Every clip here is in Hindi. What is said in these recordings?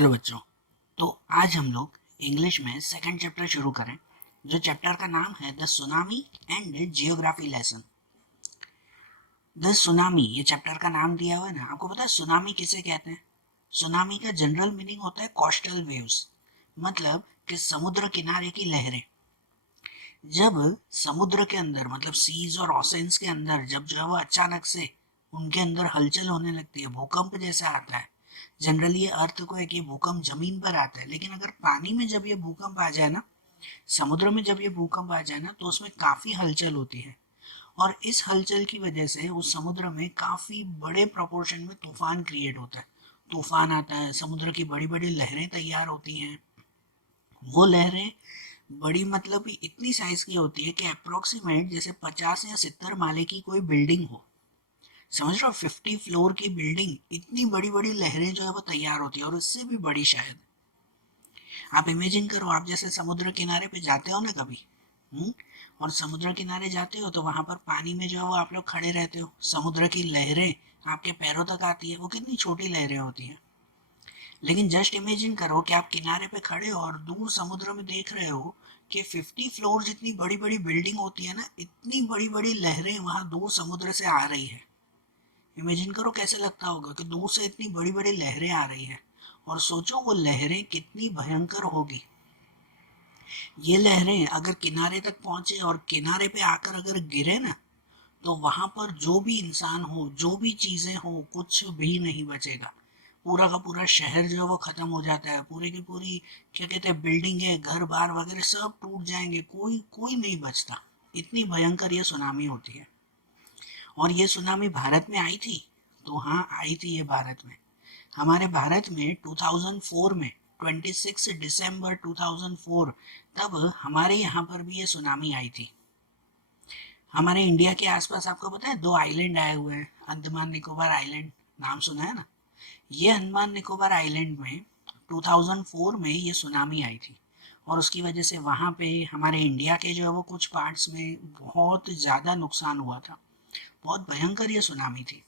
चलो बच्चों, तो आज हम लोग इंग्लिश में सेकंड चैप्टर शुरू करें, जो चैप्टर का नाम है the tsunami and geography lesson. The tsunami, ये चैप्टर का नाम दिया हुआ है ना। आपको पता है सुनामी किसे कहते हैं? सुनामी का जनरल मीनिंग होता है कोस्टल वेव्स, मतलब कि समुद्र किनारे की लहरें। जब समुद्र के अंदर मतलब सीज और ओशंस के अंदर जब जो है वो अचानक से उनके अंदर हलचल होने लगती है, भूकंप जैसा आता है। जनरली ये अर्थ को एक ये भूकंप जमीन पर आता है, लेकिन अगर पानी में जब ये भूकंप आ जाए ना, समुद्र में जब ये भूकंप आ जाए ना, तो उसमें काफी हलचल होती है। और इस हलचल की वजह से उस समुद्र में काफी बड़े प्रोपोर्शन में तूफान क्रिएट होता है। तूफान आता है, समुद्र की बड़ी बड़ी लहरें तैयार होती हैं। वो लहरें बड़ी मतलब इतनी साइज की होती है कि अप्रोक्सीमेट जैसे 50 या 70 माले की कोई बिल्डिंग हो। समझ रहे हो? 50 फ्लोर की बिल्डिंग, इतनी बड़ी बड़ी लहरें जो है वो तैयार होती है, और उससे भी बड़ी शायद। आप इमेजिन करो, आप जैसे समुद्र किनारे पे जाते हो ना कभी, और समुद्र किनारे जाते हो तो वहां पर पानी में जो है वो आप लोग खड़े रहते हो, समुद्र की लहरें आपके पैरों तक आती है। वो कितनी छोटी लहरें होती हैं, लेकिन जस्ट इमेजिन करो कि आप किनारे पे खड़े हो और दूर समुद्र में देख रहे हो कि 50 फ्लोर जितनी बड़ी बड़ी बिल्डिंग होती है ना, इतनी बड़ी बड़ी लहरें वहां दूर समुद्र से आ रही है। इमेजिन करो कैसे लगता होगा कि दूर से इतनी बड़ी बड़ी लहरें आ रही हैं, और सोचो वो लहरें कितनी भयंकर होगी। ये लहरें अगर किनारे तक पहुंचे और किनारे पे आकर अगर गिरे ना, तो वहां पर जो भी इंसान हो, जो भी चीजें हो, कुछ भी नहीं बचेगा। पूरा का पूरा शहर जो है वो खत्म हो जाता है, पूरी की पूरी क्या कहते हैं बिल्डिंग है, घर बार वगैरह सब टूट जाएंगे, कोई कोई नहीं बचता। इतनी भयंकर ये सुनामी होती है। और ये सुनामी भारत में आई थी। तो हाँ, आई थी ये भारत में। हमारे भारत में 2004 में 26 दिसंबर 2004, तब हमारे यहाँ पर भी ये सुनामी आई थी। हमारे इंडिया के आसपास आपको पता है दो आइलैंड आए हुए हैं, अंडमान निकोबार आइलैंड, नाम सुना है ना? ये अंडमान निकोबार आइलैंड में 2004 में ये सुनामी आई थी, और उसकी वजह से वहाँ पे हमारे इंडिया के जो है वो कुछ पार्ट्स में बहुत ज़्यादा नुकसान हुआ था। बहुत भयंकर ये सुनामी थी।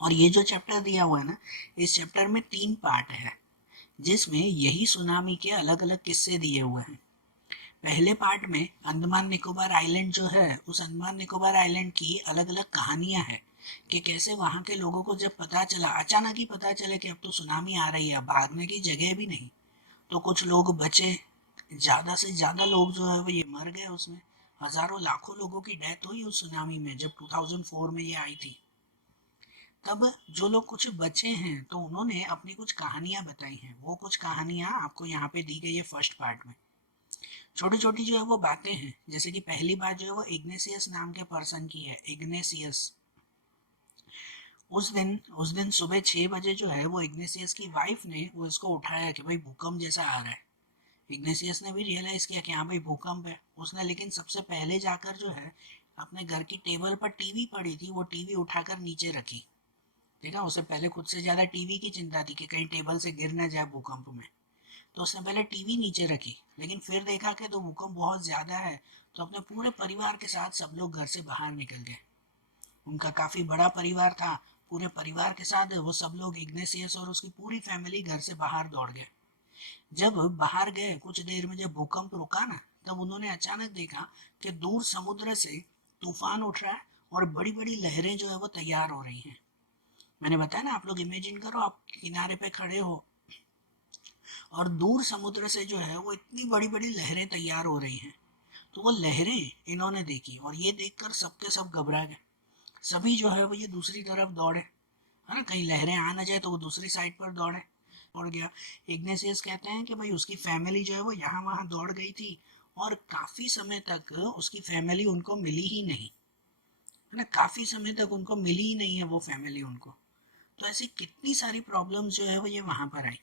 और ये जो चैप्टर दिया हुआ है ना, इस चैप्टर में 3 पार्ट है, जिसमें यही सुनामी के अलग अलग किस्से दिए हुए हैं। पहले पार्ट में अंडमान निकोबार आइलैंड जो है, उस अंडमान निकोबार आइलैंड की अलग अलग कहानियां हैं कि कैसे वहां के लोगों को जब पता चला, अचानक ही पता चला कि अब तो सुनामी आ रही है, भागने की जगह भी नहीं, तो कुछ लोग बचे। ज्यादा से ज्यादा लोग जो है वो ये मर गए उसमें। हजारों लाखों लोगों की डेथ हुई उस सुनामी में जब 2004 में ये आई थी। तब जो लोग कुछ बचे हैं तो उन्होंने अपनी कुछ कहानियां बताई हैं। वो कुछ कहानियां आपको यहाँ पे दी गई है फर्स्ट पार्ट में। छोटी छोटी जो है वो बातें हैं, जैसे कि पहली बात जो है वो इग्नेसियस नाम के पर्सन की है। इग्नेसियस, उस दिन सुबह 6 बजे जो है वो इग्नेसियस की वाइफ ने वो इसको उठाया कि भाई भूकंप जैसा आ रहा है। इग्नेसियस ने भी रियलाइज किया कि हाँ भाई भूकंप है। उसने लेकिन सबसे पहले जाकर जो है अपने घर की टेबल पर टीवी पड़ी थी, वो टीवी उठाकर नीचे रखी। देखा, उसे पहले खुद से ज्यादा टीवी की चिंता थी कि कहीं टेबल से गिर ना जाए भूकंप में। तो उसने पहले टीवी नीचे रखी, लेकिन फिर देखा कि तो भूकंप बहुत ज्यादा है, तो अपने पूरे परिवार के साथ सब लोग घर से बाहर निकल गए। उनका काफी बड़ा परिवार था। पूरे परिवार के साथ वो सब लोग, इग्नेसियस और उसकी पूरी फैमिली, घर से बाहर दौड़ गए। जब बाहर गए कुछ देर में, जब भूकंप रुका ना, तब उन्होंने अचानक देखा कि दूर समुद्र से तूफान उठ रहा है और बड़ी बड़ी लहरें जो है वो तैयार हो रही हैं। मैंने बताया ना, आप लोग इमेजिन करो, आप किनारे पे खड़े हो और दूर समुद्र से जो है वो इतनी बड़ी बड़ी लहरें तैयार हो रही हैं। तो वो लहरें इन्होंने देखी, और ये देखकर सबके सब घबरा गए। सभी जो है वो ये दूसरी तरफ दौड़े, है ना, कहीं लहरें आ ना जाए, तो वो दूसरी साइड पर दौड़े। दौड़ गया। इग्नेशियस कहते हैं कि भाई उसकी फैमिली जो है वो यहाँ वहाँ दौड़ गई थी, और काफी समय तक उसकी फैमिली उनको मिली ही नहीं, है ना, काफी समय तक उनको मिली ही नहीं है वो फैमिली उनको। तो ऐसी कितनी सारी प्रॉब्लम्स जो है वो ये वहां पर आई।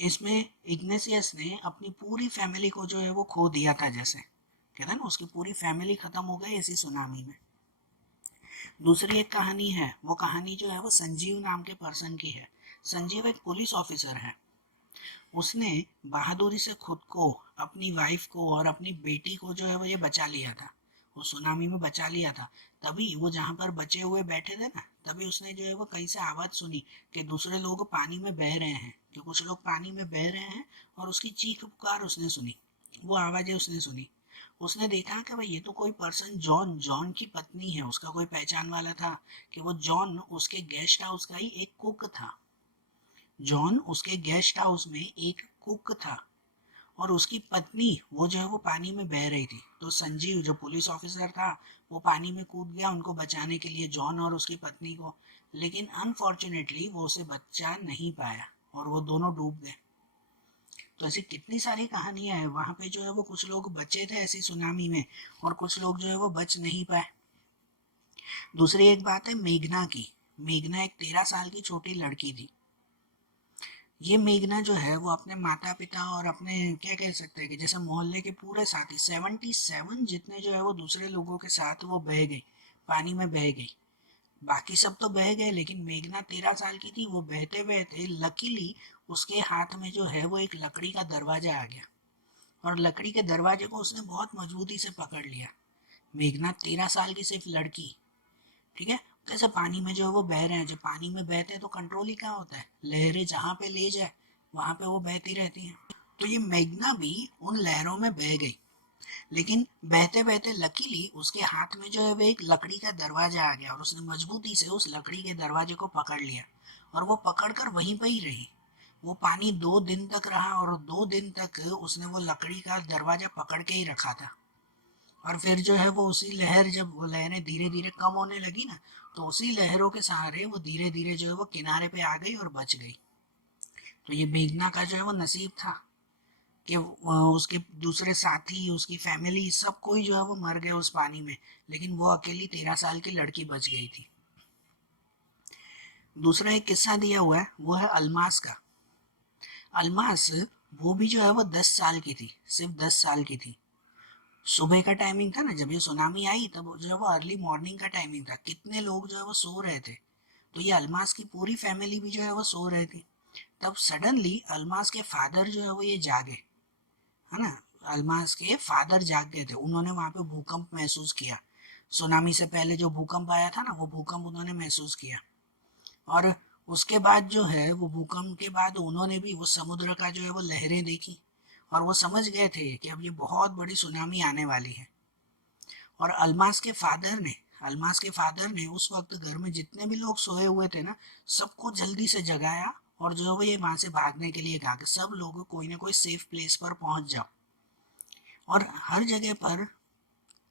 इसमें इग्नेशियस ने अपनी पूरी फैमिली को जो है वो खो दिया था, जैसे कहते हैं ना, उसकी पूरी फैमिली खत्म हो गई इसी सुनामी में। दूसरी एक कहानी है, वो कहानी जो है वो संजीव नाम के पर्सन की है। संजीव एक पुलिस ऑफिसर है। उसने बहादुरी से खुद को, अपनी वाइफ को और अपनी बेटी को जो है वो ये बचा लिया था। वो सुनामी में बचा लिया था। तभी वो जहाँ पर बचे हुए बैठे थे ना, तभी उसने जो है वो कहीं से आवाज सुनी कि दूसरे लोग पानी में बह रहे हैं, कि कुछ लोग पानी में बह रहे हैं, और उसकी चीख पुकार उसने सुनी, वो आवाजें उसने सुनी। उसने देखा कि भाई ये तो कोई पर्सन, जॉन, जॉन की पत्नी है, उसका कोई पहचान वाला था, कि वो जॉन उसके गेस्ट हाउस का ही एक कुक था। जॉन उसके गेस्ट हाउस में एक कुक था, और उसकी पत्नी वो जो है वो पानी में बह रही थी। तो संजीव जो पुलिस ऑफिसर था, वो पानी में कूद गया उनको बचाने के लिए, जॉन और उसकी पत्नी को। लेकिन अनफॉर्चुनेटली वो उसे बचा नहीं पाया और वो दोनों डूब गए। तो ऐसी कितनी सारी कहानियां हैं। वहां पे जो है वो कुछ लोग बचे थे ऐसी सुनामी में, और कुछ लोग जो है वो बच नहीं पाए। दूसरी एक बात है मेघना की। मेघना एक 13 साल की छोटी लड़की थी। ये मेघना जो है वो अपने माता पिता और अपने, क्या कह सकते हैं कि जैसे मोहल्ले के पूरे साथी 77 जितने जो है वो दूसरे लोगों के साथ वो बह गई, पानी में बह गई। बाकी सब तो बह गए, लेकिन मेघना 13 साल की थी। वो बहते बहते लकीली उसके हाथ में जो है वो एक लकड़ी का दरवाजा आ गया, और लकड़ी के दरवाजे को उसने बहुत मजबूती से पकड़ लिया। मेघना 13 साल की सिर्फ लड़की, ठीक है। कैसे पानी में जो है वो बह रहे हैं, जब पानी में बहते हैं तो कंट्रोल ही कहाँ होता है, लहरें जहाँ पे ले जाए वहां पे वो बहती रहती हैं। तो ये मेघना भी उन लहरों में बह गई, लेकिन बहते बहते लकीली उसके हाथ में जो है वो एक लकड़ी का दरवाजा आ गया, और उसने मजबूती से उस लकड़ी के दरवाजे को पकड़ लिया, और वो पकड़ कर वहीं पर ही रही। वो पानी 2 दिन तक रहा, और 2 दिन तक उसने वो लकड़ी का दरवाजा पकड़ के ही रखा था। और फिर जो है वो उसी लहर, जब वो लहरें धीरे धीरे कम होने लगी ना, तो उसी लहरों के सहारे वो धीरे धीरे जो है वो किनारे पे आ गई और बच गई। तो ये मेघना का जो है वो नसीब था कि उसके दूसरे साथी, उसकी फैमिली, सब कोई जो है वो मर गए उस पानी में, लेकिन वो अकेली 13 साल की लड़की बच गई थी। दूसरा एक किस्सा दिया हुआ है, वो है अलमास का। अलमास, वो भी जो है वो 10 साल की थी, सिर्फ 10 साल की थी। सुबह का टाइमिंग था ना, जब ये सुनामी आई तब जो है वो अर्ली मॉर्निंग का टाइमिंग था, कितने लोग जो है वो सो रहे थे। तो ये अलमास की पूरी फैमिली भी जो है वो सो रहे थे। तब सडनली अलमास के फादर जो है वो ये जागे, है ना। अलमास के फादर जाग गए थे, उन्होंने वहां पे भूकंप महसूस किया। सुनामी से पहले जो भूकंप आया था ना, वो भूकंप उन्होंने महसूस किया। और उसके बाद जो है वो भूकंप के बाद उन्होंने भी वो समुद्र का जो है वो लहरें देखी, और वो समझ गए थे कि अब ये बहुत बड़ी सुनामी आने वाली है। और अलमास के फादर ने उस वक्त घर में जितने भी लोग सोए हुए थे ना, सबको जल्दी से जगाया, और जो है वो ये वहां से भागने के लिए कहा कि सब लोग कोई ना कोई सेफ प्लेस पर पहुंच जाओ। और हर जगह पर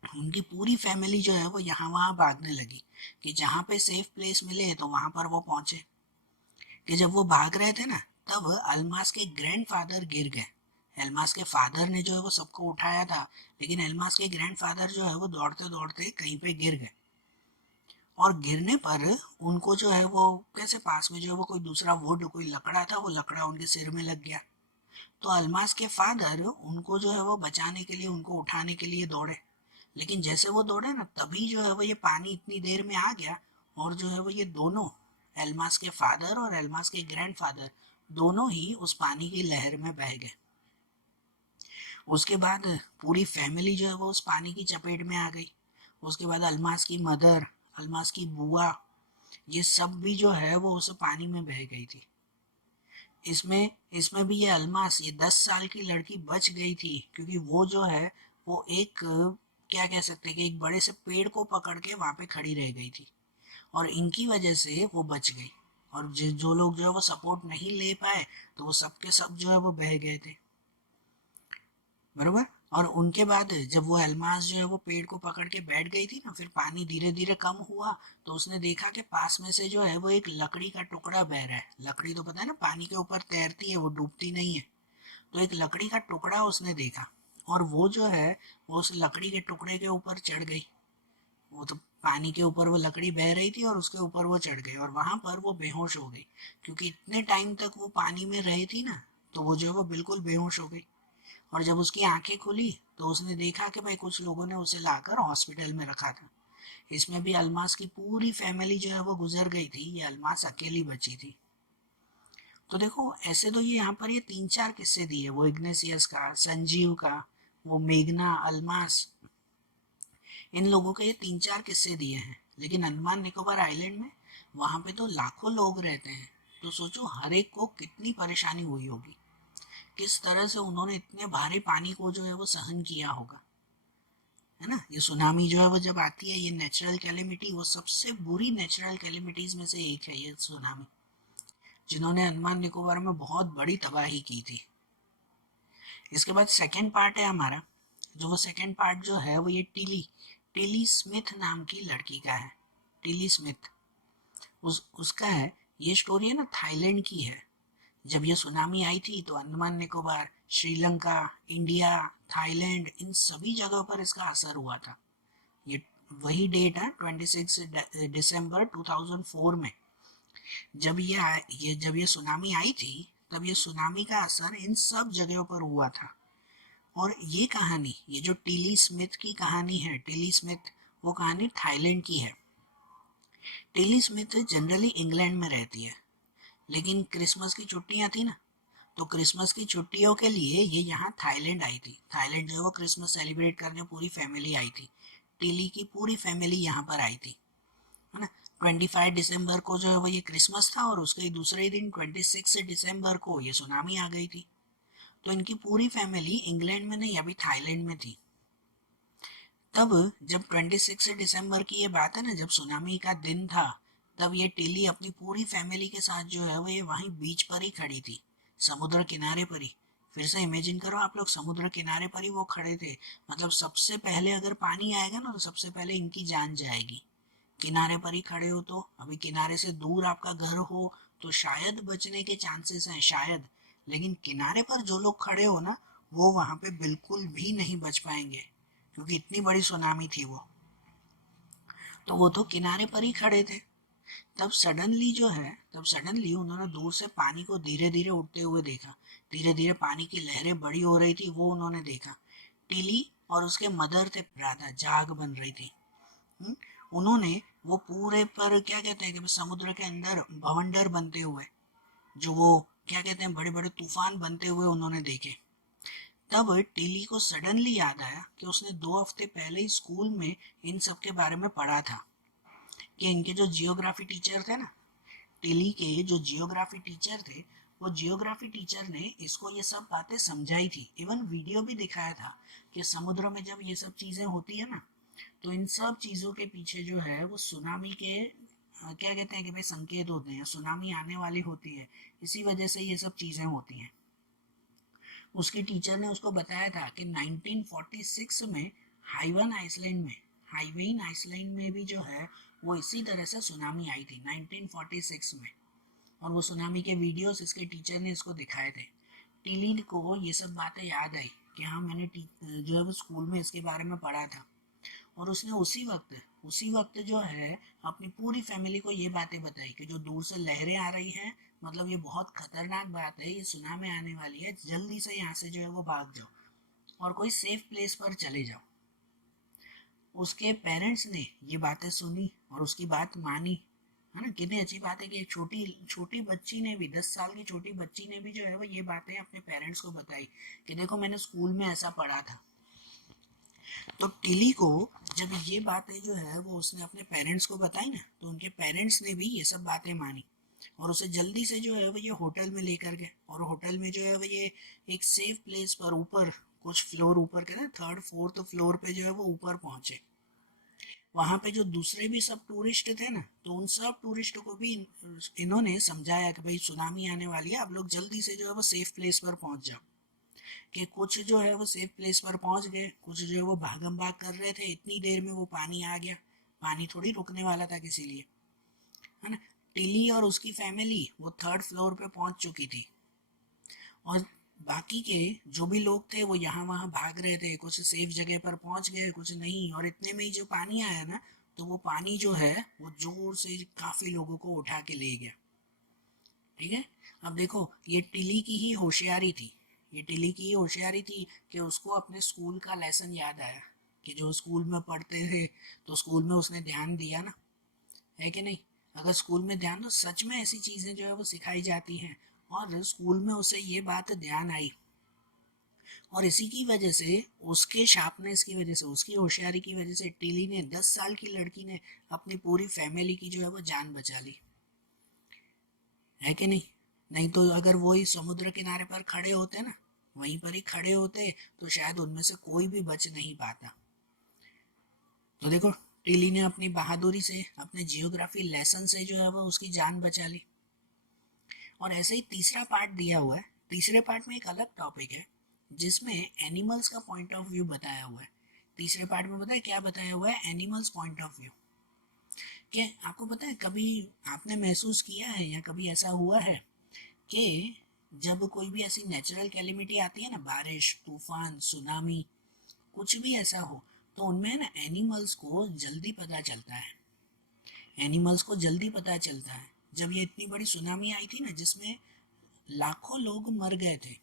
उनकी पूरी फैमिली जो है वो यहाँ वहाँ भागने लगी, कि जहाँ पे सेफ प्लेस मिले तो वहां पर वो पहुंचे। कि जब वो भाग रहे थे ना, तब अलमास के ग्रैंडफादर गिर गए। एल्मास के फादर ने जो है वो सबको उठाया था, लेकिन एल्मास के ग्रैंडफादर जो है वो दौड़ते दौड़ते कहीं पे गिर गए। और गिरने पर उनको जो है वो, कैसे पास में जो है वो कोई दूसरा वुड, कोई लकड़ा था, वो लकड़ा उनके सिर में लग गया। तो अलमास के फादर उनको जो है वो बचाने के लिए, उनको उठाने के लिए दौड़े। लेकिन जैसे वो दौड़े ना, तभी जो है वो ये पानी इतनी देर में आ गया, और जो है वो ये दोनों, एल्मास के फादर और एल्मास के ग्रैंडफादर, दोनों ही उस पानी की लहर में बह गए। उसके बाद पूरी फैमिली जो है वो उस पानी की चपेट में आ गई। उसके बाद अलमास की मदर, अलमास की बुआ, ये सब भी जो है वो उस पानी में बह गई थी। इसमें इसमें भी ये अलमास, ये 10 साल की लड़की बच गई थी, क्योंकि वो जो है वो एक, क्या कह सकते हैं कि एक बड़े से पेड़ को पकड़ के वहां पे खड़ी रह गई थी, और इनकी वजह से वो बच गई। और जो लोग जो है वो सपोर्ट नहीं ले पाए, तो वो सब के सब जो है वो बह गए थे, बरोबर। और उनके बाद जब वो अलमास जो है वो पेड़ को पकड़ के बैठ गई थी ना, फिर पानी धीरे धीरे कम हुआ, तो उसने देखा कि पास में से जो है वो एक लकड़ी का टुकड़ा बह रहा है। लकड़ी तो पता है ना, पानी के ऊपर तैरती है, वो डूबती नहीं है। तो एक लकड़ी का टुकड़ा उसने देखा, और वो जो है वो उस लकड़ी के टुकड़े के ऊपर चढ़ गई। वो तो पानी के ऊपर वो लकड़ी बह रही थी, और उसके ऊपर वो चढ़ गई, और वहां पर वो बेहोश हो गई, क्योंकि इतने टाइम तक वो पानी में रही थी ना, तो वो जो है वो बिल्कुल बेहोश हो गई। और जब उसकी आंखें खुली, तो उसने देखा कि भाई कुछ लोगों ने उसे लाकर हॉस्पिटल में रखा था। इसमें भी अलमास की पूरी फैमिली जो है वो गुजर गई थी, ये अलमास अकेली बची थी। तो देखो, ऐसे तो ये यहाँ पर ये 3-4 किस्से दिए, वो इग्नेसियस का, संजीव का, वो मेघना, अलमास। इन लोगों के ये 3-4 किस्से दिए हैं, लेकिन अंडमान निकोबार आइलैंड में वहाँ पे तो लाखों लोग रहते हैं। तो सोचो हर एक को कितनी परेशानी हुई होगी, किस तरह से उन्होंने इतने भारी पानी को जो है वो सहन किया होगा, है ना। ये सुनामी जो है वो जब आती है, ये नेचुरल कैलेमिटी, वो सबसे बुरी नेचुरल कैलेमिटीज में से एक है ये सुनामी, जिन्होंने अंडमान निकोबार में बहुत बड़ी तबाही की थी। इसके बाद सेकंड पार्ट है हमारा, जो वो सेकंड पार्ट जो है वो ये टिली स्मिथ नाम की लड़की का है। टिली स्मिथ उसका है। ये स्टोरी है ना थाईलैंड की है। जब ये सुनामी आई थी तो अंडमान निकोबार, श्रीलंका, इंडिया, थाईलैंड, इन सभी जगहों पर इसका असर हुआ था। ये वही डेट है 26 दिसंबर 2004 में, जब ये सुनामी आई थी, तब ये सुनामी का असर इन सब जगहों पर हुआ था। और ये कहानी, ये जो टिली स्मिथ की कहानी है, टिली स्मिथ, वो कहानी थाईलैंड की है। टिली स्मिथ जनरली इंग्लैंड में रहती है, लेकिन क्रिसमस की छुट्टियां थी ना, तो क्रिसमस की छुट्टियों के लिए ये यहाँ थाईलैंड आई थी। थाईलैंड जो है वो क्रिसमस सेलिब्रेट करने पूरी फैमिली आई थी। टिली की पूरी फैमिली यहाँ पर आई थी, है ना। 25 दिसंबर को जो है वो ये क्रिसमस था, और उसके दूसरे दिन 26 दिसंबर को ये सुनामी आ गई थी। तो इनकी पूरी फैमिली इंग्लैंड में नहीं, अभी थाईलैंड में थी। तब जब 26 दिसंबर की ये बात है ना, जब सुनामी का दिन था, तब ये टिली अपनी पूरी फैमिली के साथ जो है वो ये वहीं बीच पर ही खड़ी थी, समुद्र किनारे पर ही। फिर से इमेजिन करो आप लोग, समुद्र किनारे पर ही वो खड़े थे। मतलब सबसे पहले अगर पानी आएगा ना, तो सबसे पहले इनकी जान जाएगी। किनारे पर ही खड़े हो, तो अभी किनारे से दूर आपका घर हो तो शायद बचने के चांसेस हैं, शायद। लेकिन किनारे पर जो लोग खड़े हो ना, वो वहां पे बिल्कुल भी नहीं बच पाएंगे, क्योंकि इतनी बड़ी सुनामी थी वो। तो वो तो किनारे पर ही खड़े थे। तब सडनली उन्होंने दूर से पानी को धीरे धीरे उठते हुए देखा। धीरे धीरे पानी की लहरें बड़ी हो रही थी, वो उन्होंने देखा। टिली और उसके मदर थे, राधा जाग बन रही थी। हम्म, उन्होंने वो पूरे पर क्या कहते हैं कि समुद्र के अंदर भवंडर बनते हुए, जो वो क्या कहते हैं, बड़े बड़े तूफान बनते हुए उन्होंने देखे। तब टिली को सडनली याद आया कि उसने 2 हफ्ते पहले ही स्कूल में इन सब के बारे में पढ़ा था। कि इनके जो जियोग्राफी टीचर थे ना, टिली के जो जियोग्राफी टीचर थे, वो जियोग्राफी टीचर ने इसको ये सब बातें समझाई थी। इवन वीडियो भी दिखाया था कि समुद्र में जब ये सब चीज़ें होती है ना, तो इन सब चीज़ों के पीछे जो है वो सुनामी के क्या कहते हैं कि भाई संकेत होते हैं, सुनामी आने वाली होती है, इसी वजह से ये सब चीज़ें होती हैं। उसके टीचर ने उसको बताया था कि 1946 में हाइवन आइसलैंड में हाइवेन आइसलैंड में भी जो है वो इसी तरह से सुनामी आई थी 1946 में। और वो सुनामी के वीडियोस इसके टीचर ने इसको दिखाए थे। टिली को ये सब बातें याद आई कि हाँ, मैंने जो है वो स्कूल में इसके बारे में पढ़ा था। और उसने उसी वक्त जो है अपनी पूरी फैमिली को ये बातें बताई कि जो दूर से लहरें आ रही हैं, मतलब ये बहुत खतरनाक बात है, ये सुनामी आने वाली है, जल्दी से यहाँ से जो है वो भाग जाओ और कोई सेफ प्लेस पर चले जाओ। उसके पेरेंट्स ने ये बातें सुनी और उसकी बात मानी, है ना। कितनी अच्छी बात है कि छोटी छोटी बच्ची ने भी, 10 साल की छोटी बच्ची ने भी जो है वो ये बातें अपने पेरेंट्स को बताई कि देखो मैंने स्कूल में ऐसा पढ़ा था। तो टिली को जब ये बातें जो है वो उसने अपने पेरेंट्स को बताई ना, तो उनके पेरेंट्स ने भी ये सब बातें मानी और उसे जल्दी से जो है वो ये होटल में लेकर गए। और होटल में जो है वो ये एक सेफ प्लेस पर ऊपर, कुछ फ्लोर ऊपर के ना, 3rd 4th फ्लोर पे जो है वो ऊपर पहुंचे। वहां पे जो दूसरे भी सब टूरिस्ट थे ना, तो उन सब टूरिस्ट को भी इन्होंने समझाया कि भाई सुनामी आने वाली है, आप लोग जल्दी से जो है वो सेफ प्लेस पर पहुंच जाओ। कि कुछ जो है वो सेफ प्लेस पर पहुंच गए, कुछ जो है वो भागम भाग कर रहे थे, इतनी देर में वो पानी आ गया। पानी थोड़ी रुकने वाला था किसी लिए, है ना। टिली और उसकी फैमिली वो 3rd फ्लोर पे पहुंच चुकी थी, और बाकी के जो भी लोग थे वो यहाँ वहाँ भाग रहे थे, कुछ सेफ जगह पर पहुंच गए, कुछ नहीं। और इतने में ही जो पानी आया ना, तो वो पानी जो है वो जोर से काफी लोगों को उठा के ले गया। ठीक है। अब देखो, ये टिली की ही होशियारी थी, ये टिली की ही होशियारी थी कि उसको अपने स्कूल का लेसन याद आया, कि जो स्कूल में पढ़ते थे, तो स्कूल में उसने ध्यान दिया ना, है कि नहीं। अगर स्कूल में ध्यान, तो सच में ऐसी चीज़ें जो है वो सिखाई जाती हैं, और स्कूल में उसे ये बात ध्यान आई। और इसी की वजह से, उसके शार्पनेस की वजह से, उसकी होशियारी की वजह से टिली ने 10 साल की लड़की ने अपनी पूरी फैमिली की जो है वो जान बचा ली, है कि नहीं? नहीं तो अगर वो ही समुद्र किनारे पर खड़े होते ना, वहीं पर ही खड़े होते, तो शायद उनमें से कोई भी बच नहीं पाता। तो देखो, टिली ने अपनी बहादुरी से, अपने जियोग्राफी लेसन से जो है वो उसकी जान बचा ली। और ऐसे ही तीसरा पार्ट दिया हुआ है। तीसरे पार्ट में एक अलग टॉपिक है जिसमें एनिमल्स का पॉइंट ऑफ व्यू बताया हुआ है। तीसरे पार्ट में बताया क्या बताया हुआ है? Animals point of view. क्या आपको पता है, कभी आपने महसूस किया है या कभी ऐसा हुआ है कि जब कोई भी ऐसी नेचुरल कैलिमिटी आती है ना, बारिश, तूफान, सुनामी, कुछ भी ऐसा हो, तो उनमें ना एनिमल्स को जल्दी पता चलता है। एनिमल्स को जल्दी पता चलता है। जब ये इतनी बड़ी सुनामी आई थी ना, जिसमें लाखों लोग मर गए थे,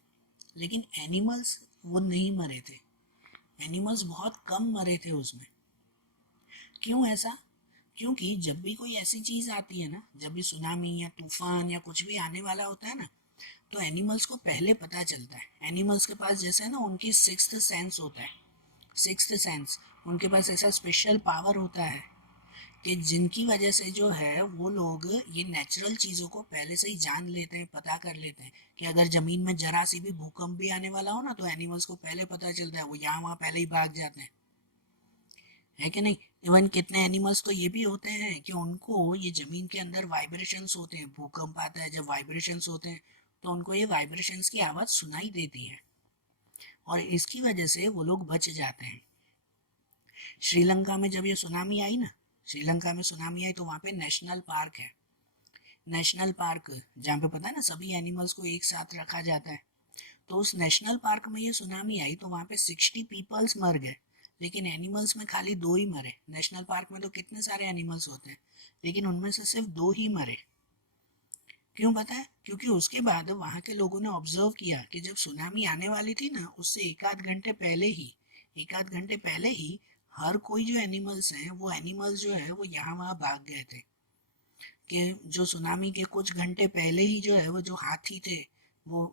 लेकिन एनिमल्स वो नहीं मरे थे। एनिमल्स बहुत कम मरे थे उसमें। क्यों ऐसा? क्योंकि जब भी कोई ऐसी चीज़ आती है ना, जब भी सुनामी या तूफान या कुछ भी आने वाला होता है ना, तो एनिमल्स को पहले पता चलता है। एनिमल्स के पास जैसे है ना, उनकी सिक्स्थ सेंस होता है। सिक्स्थ सेंस, उनके पास ऐसा स्पेशल पावर होता है कि जिनकी वजह से जो है वो लोग ये नेचुरल चीज़ों को पहले से ही जान लेते हैं, पता कर लेते हैं कि अगर ज़मीन में जरा सी भी भूकंप भी आने वाला हो ना, तो एनिमल्स को पहले पता चलता है, वो यहाँ वहाँ पहले ही भाग जाते हैं, है कि नहीं? इवन कितने एनिमल्स तो ये भी होते हैं कि उनको ये ज़मीन के अंदर वाइब्रेशंस होते हैं, भूकंप आता है जब वाइब्रेशंस होते हैं, तो उनको ये वाइब्रेशंस की आवाज़ सुनाई देती है, और इसकी वजह से वो लोग बच जाते हैं। श्रीलंका में जब ये सुनामी आई ना, श्रीलंका में सुनामी आई, तो वहाँ पे नेशनल पार्क है। नेशनल पार्क, जहाँ पे पता है ना सभी एनिमल्स को एक साथ रखा जाता है। तो उस नेशनल पार्क में ये सुनामी आई, तो वहाँ पे 60 पीपल्स मर गए, लेकिन एनिमल्स में खाली 2 ही मरे। नेशनल पार्क में तो कितने सारे एनिमल्स होते हैं, लेकिन उनमें से सिर्फ 2 ही मरे। क्यों पता है? क्योंकि उसके बाद वहाँ के लोगों ने ऑब्जर्व किया कि जब सुनामी आने वाली थी ना, उससे एक आध घंटे पहले ही हर कोई जो एनिमल्स हैं, वो एनिमल्स जो है वो यहाँ वहाँ भाग गए थे। कि जो सुनामी के कुछ घंटे पहले ही जो है वो जो हाथी थे, वो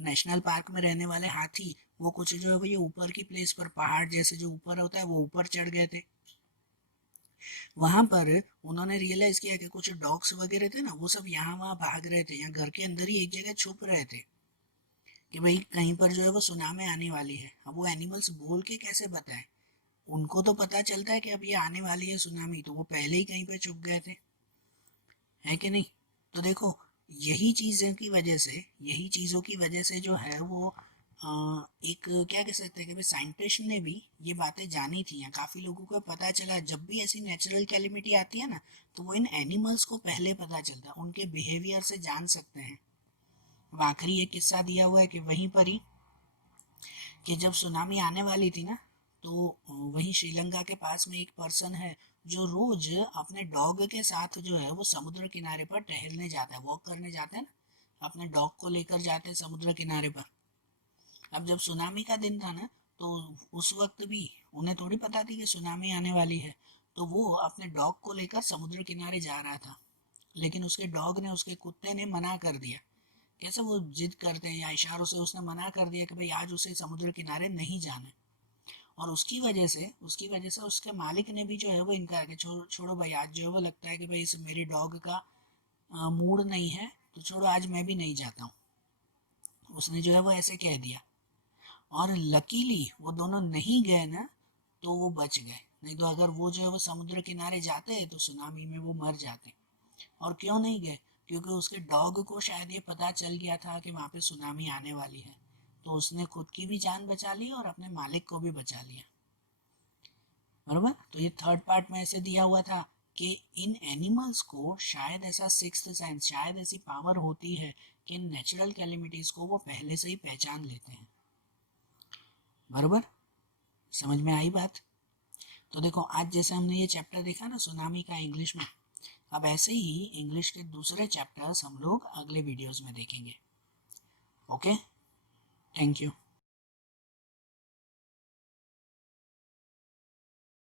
नेशनल पार्क में रहने वाले हाथी, वो कुछ जो है वो ये ऊपर की प्लेस पर, पहाड़ जैसे जो ऊपर होता है, वो ऊपर चढ़ गए थे। वहां पर उन्होंने रियलाइज किया कि कुछ डॉग्स वगैरह थे ना, वो सब यहाँ वहाँ भाग रहे थे, या घर के अंदर ही एक जगह छुप रहे थे कि भाई कहीं पर जो है वो सुनामी आने वाली है। अब वो एनिमल्स बोल के कैसे बताए? उनको तो पता चलता है कि अब ये आने वाली है सुनामी, तो वो पहले ही कहीं पे छुप गए थे, है कि नहीं? तो देखो, यही चीज़ों की वजह से, यही चीज़ों की वजह से जो है वो एक क्या कह सकते हैं कि साइंटिस्ट ने भी ये बातें जानी थी, या काफ़ी लोगों को पता चला जब भी ऐसी नेचुरल कैलिमिटी आती है ना, तो वो इन एनिमल्स को पहले पता चलता है, उनके बिहेवियर से जान सकते हैं। अब आखिरी एक किस्सा दिया हुआ है कि वहीं पर ही, कि जब सुनामी आने वाली थी ना, तो वहीं श्रीलंका के पास में एक पर्सन है जो रोज अपने डॉग के साथ जो है वो समुद्र किनारे पर टहलने जाता है, वॉक करने जाते हैं ना, अपने डॉग को लेकर जाते हैं समुद्र किनारे पर। अब जब सुनामी का दिन था ना, तो उस वक्त भी उन्हें थोड़ी पता थी कि सुनामी आने वाली है, तो वो अपने डॉग को लेकर समुद्र किनारे जा रहा था, लेकिन उसके डॉग ने, उसके कुत्ते ने मना कर दिया। कैसे वो जिद करते हैं, या इशारों से उसने मना कर दिया कि भाई आज उसे समुद्र किनारे नहीं जाना। और उसकी वजह से उसके मालिक ने भी जो है वो इनकार किया, छोड़ो छोड़ो भाई, आज जो है वो लगता है कि भाई इस मेरी डॉग का मूड नहीं है, तो छोड़ो आज मैं भी नहीं जाता हूँ। उसने जो है वो ऐसे कह दिया। और लकीली वो दोनों नहीं गए ना, तो वो बच गए, नहीं तो अगर वो जो है वो समुद्र किनारे जाते तो सुनामी में वो मर जाते। और क्यों नहीं गए? क्योंकि उसके डॉग को शायद ये पता चल गया था कि वहाँ पे सुनामी आने वाली है, तो उसने खुद की भी जान बचा ली और अपने मालिक को भी बचा लिया। बरोबर? तो ये थर्ड पार्ट में ऐसे दिया हुआ था कि इन एनिमल्स को शायद ऐसा सिक्स्थ सेंस, शायद ऐसी पावर होती है कि नेचुरल कैलेमिटीज को वो पहले से ही पहचान लेते हैं। बरोबर? समझ में आई बात? तो देखो, आज जैसे हमने ये चैप्टर देखा ना सुनामी का इंग्लिश में, अब ऐसे ही इंग्लिश के दूसरे चैप्टर्स हम लोग अगले वीडियोस में देखेंगे। Okay, thank you.